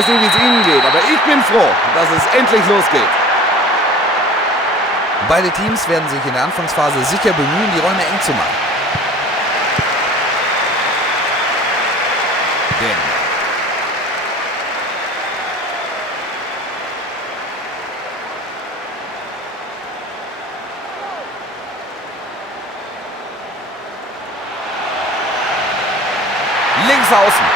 weiß nicht, wie es Ihnen geht, aber ich bin froh, dass es endlich losgeht. Beide Teams werden sich in der Anfangsphase sicher bemühen, die Räume eng zu machen. Links außen.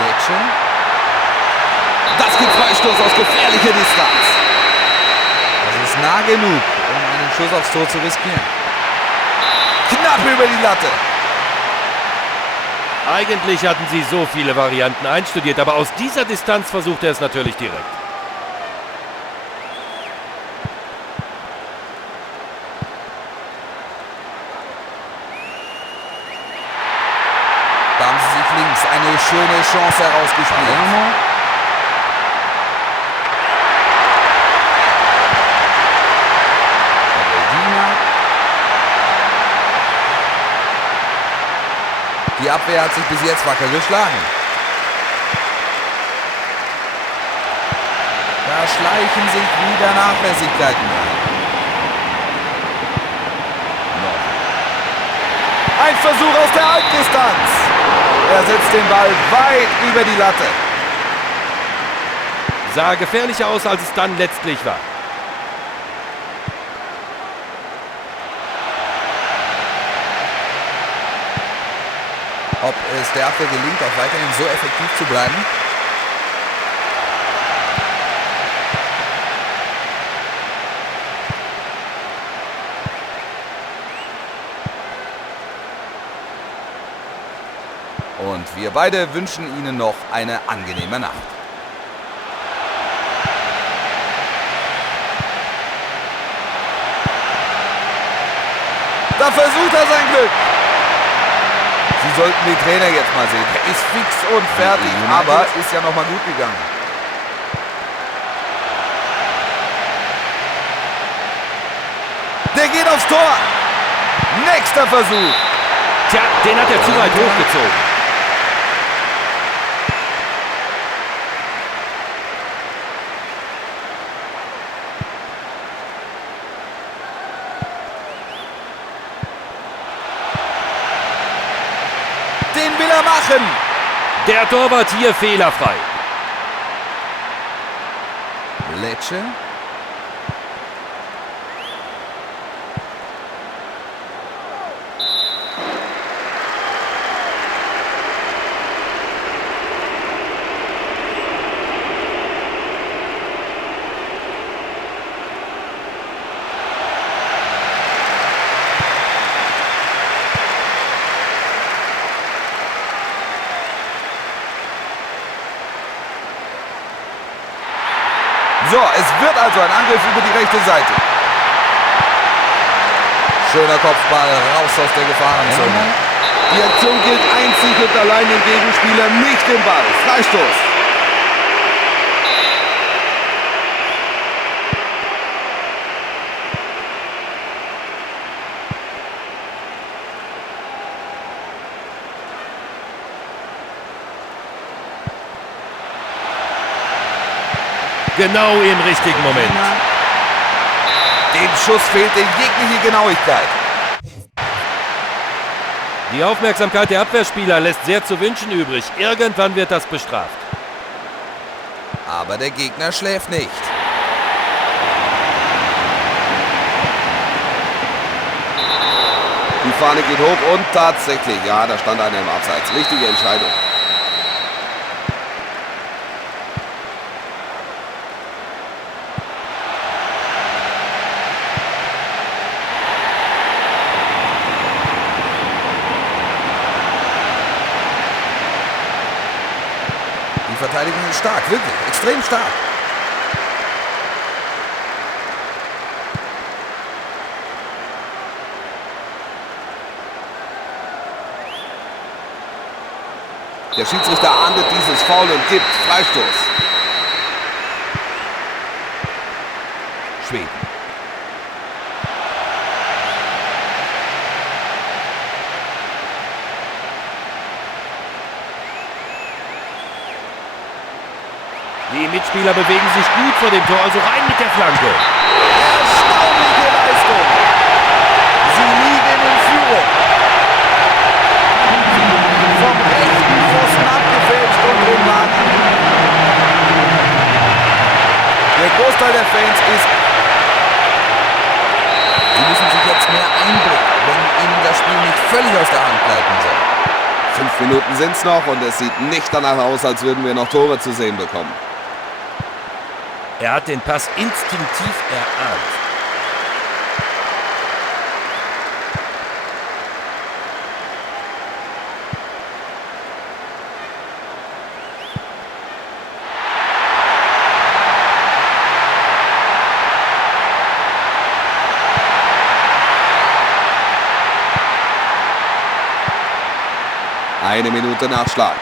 Lecce. Das gibt Freistoß aus gefährlicher Distanz. Das ist nah genug, um einen Schuss aufs Tor zu riskieren. Knapp über die Latte. Eigentlich hatten sie so viele Varianten einstudiert, aber aus dieser Distanz versucht er es natürlich direkt. Da haben sie sich links eine schöne Chance herausgespielt. Die Abwehr hat sich bis jetzt wacker geschlagen. Da schleichen sich wieder Nachlässigkeiten ein. Ein Versuch aus der Halbdistanz. Er setzt den Ball weit über die Latte. Sah gefährlicher aus, als es dann letztlich war. Ob es der Abwehr gelingt, auch weiterhin so effektiv zu bleiben? Und wir beide wünschen Ihnen noch eine angenehme Nacht. Da versucht er sein Glück. Sie sollten den Trainer jetzt mal sehen. Er ist fix und fertig, aber ist ja noch mal gut gegangen. Der geht aufs Tor. Nächster Versuch. Tja, den hat er zu weit hochgezogen. Den will er machen. Der Torwart hier fehlerfrei. Lecce. So, es wird also ein Angriff über die rechte Seite. Schöner Kopfball, raus aus der Gefahrenzone. Die Aktion gilt einzig und allein dem Gegenspieler, nicht dem Ball. Freistoß. Genau im richtigen Moment. Dem Schuss fehlte jegliche Genauigkeit. Die Aufmerksamkeit der Abwehrspieler lässt sehr zu wünschen übrig. Irgendwann wird das bestraft. Aber der Gegner schläft nicht. Die Fahne geht hoch und tatsächlich, ja, da stand einer im Abseits. Richtige Entscheidung. Die Verteidigung ist stark, wirklich, extrem stark. Der Schiedsrichter ahndet dieses Foul und gibt Freistoß. Schweden. Die Mitspieler bewegen sich gut vor dem Tor, also rein mit der Flanke. Erstaunliche Leistung. Sie liegen in Führung. Vom rechten Pfosten abgefälscht und drin waren. Der Großteil der Fans ist... Sie müssen sich jetzt mehr einbringen, wenn ihnen das Spiel nicht völlig aus der Hand gleiten soll. 5 Minuten sind es noch und es sieht nicht danach aus, als würden wir noch Tore zu sehen bekommen. Er hat den Pass instinktiv erahnt. Eine Minute Nachschlag.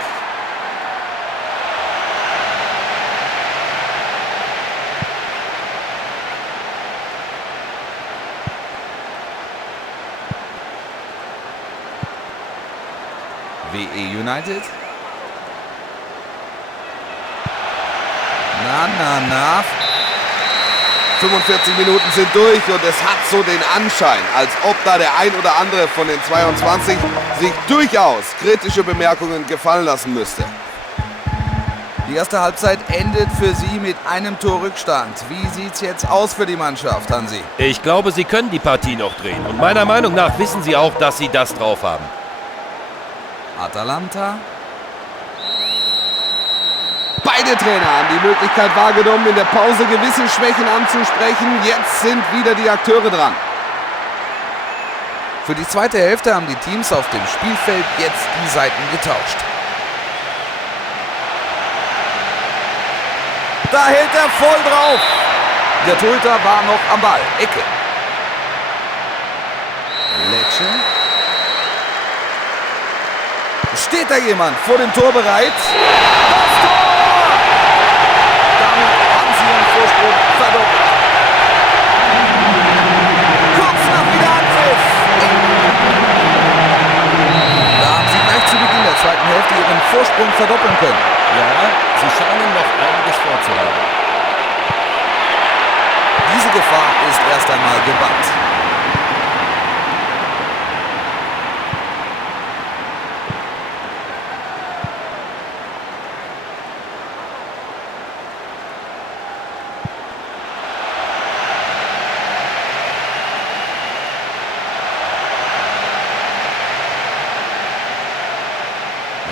WE United. Na. 45 Minuten sind durch und es hat so den Anschein, als ob da der ein oder andere von den 22 sich durchaus kritische Bemerkungen gefallen lassen müsste. Die erste Halbzeit endet für Sie mit einem Torrückstand. Wie sieht's jetzt aus für die Mannschaft, Hansi? Ich glaube, sie können die Partie noch drehen. Und meiner Meinung nach wissen sie auch, dass sie das drauf haben. Atalanta. Beide Trainer haben die Möglichkeit wahrgenommen, in der Pause gewisse Schwächen anzusprechen. Jetzt sind wieder die Akteure dran. Für die zweite Hälfte haben die Teams auf dem Spielfeld jetzt die Seiten getauscht. Da hält er voll drauf. Der Torhüter war noch am Ball. Ecke. Lecce. Steht da jemand vor dem Tor bereit? Das Tor! Damit haben sie ihren Vorsprung verdoppelt. Kurz nach Wiederanpfiff. Da haben sie gleich zu Beginn der zweiten Hälfte ihren Vorsprung verdoppeln können. Ja, sie scheinen noch einiges vorzuhaben. Diese Gefahr ist erst einmal gebannt.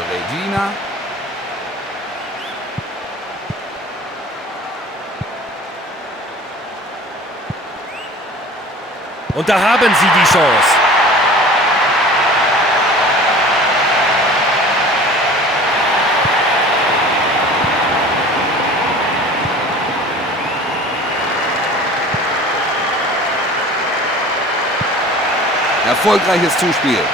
Regina. Und da haben sie die Chance. Erfolgreiches Zuspiel.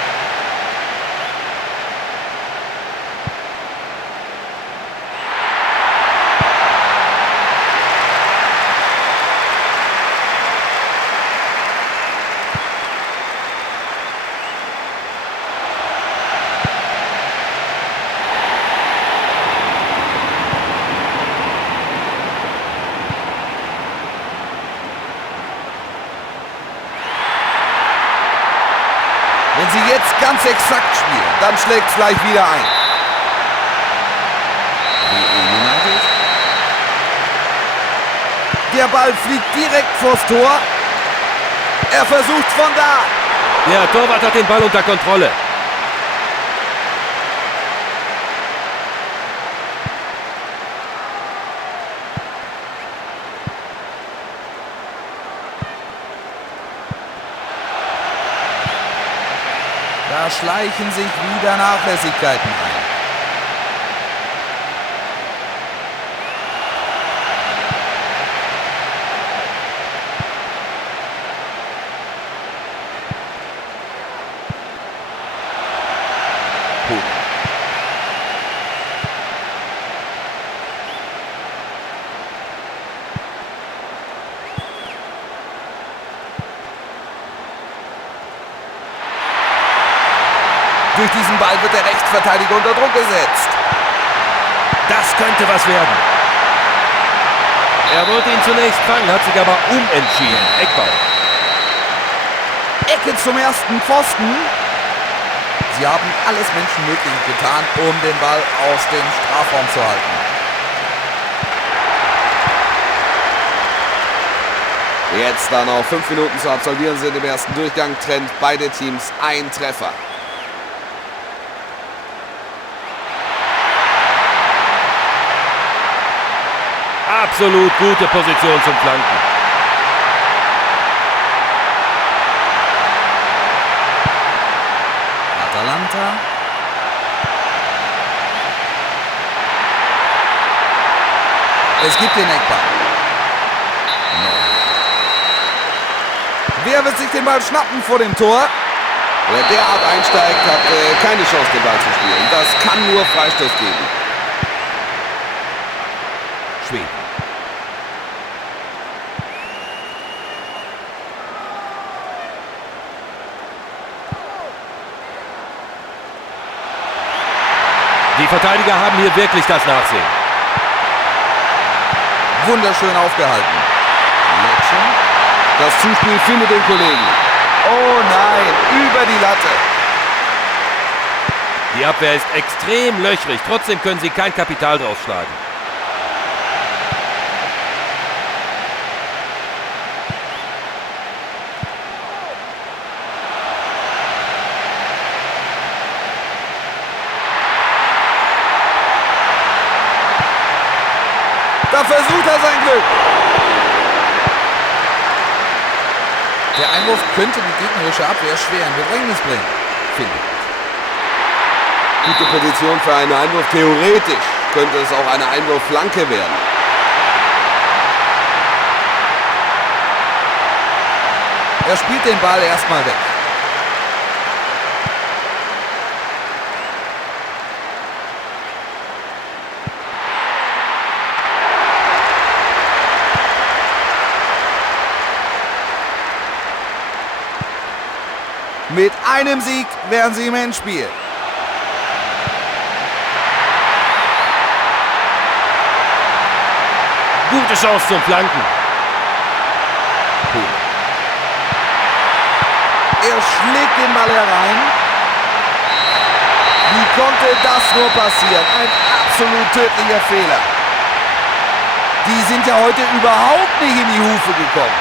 Wenn sie jetzt ganz exakt spielen, dann schlägt es gleich wieder ein. WE United. Der Ball fliegt direkt vors Tor. Er versucht von da. Der Torwart hat den Ball unter Kontrolle. Da schleichen sich wieder Nachlässigkeiten ein. Puh. Durch diesen Ball wird der Rechtsverteidiger unter Druck gesetzt. Das könnte was werden. Er wollte ihn zunächst fangen, hat sich aber umentschieden. Eckball. Ecke zum ersten Pfosten. Sie haben alles Menschenmögliche getan, um den Ball aus dem Strafraum zu halten. Jetzt da noch 5 Minuten zu absolvieren sind im ersten Durchgang, trennt beide Teams ein Treffer. Absolut gute Position zum Flanken. Atalanta. Es gibt den Eckball. Wer wird sich den Ball schnappen vor dem Tor? Wer derart einsteigt, hat keine Chance, den Ball zu spielen. Das kann nur Freistoß geben. Schweden. Die Verteidiger haben hier wirklich das Nachsehen. Wunderschön aufgehalten. Jetzt Das Zuspiel findet den Kollegen. Oh nein, über die Latte. Die Abwehr ist extrem löchrig. Trotzdem können sie kein Kapital draus schlagen. Da versucht er sein Glück. Der Einwurf könnte die gegnerische Abwehr schwer in Bedrängnis bringen, finde ich. Gute Position für einen Einwurf. Theoretisch könnte es auch eine Einwurfflanke werden. Er spielt den Ball erstmal weg. Mit einem Sieg wären sie im Endspiel. Gute Chance zum Flanken. Er schlägt den Ball herein. Wie konnte das nur passieren? Ein absolut tödlicher Fehler. Die sind ja heute überhaupt nicht in die Hufe gekommen.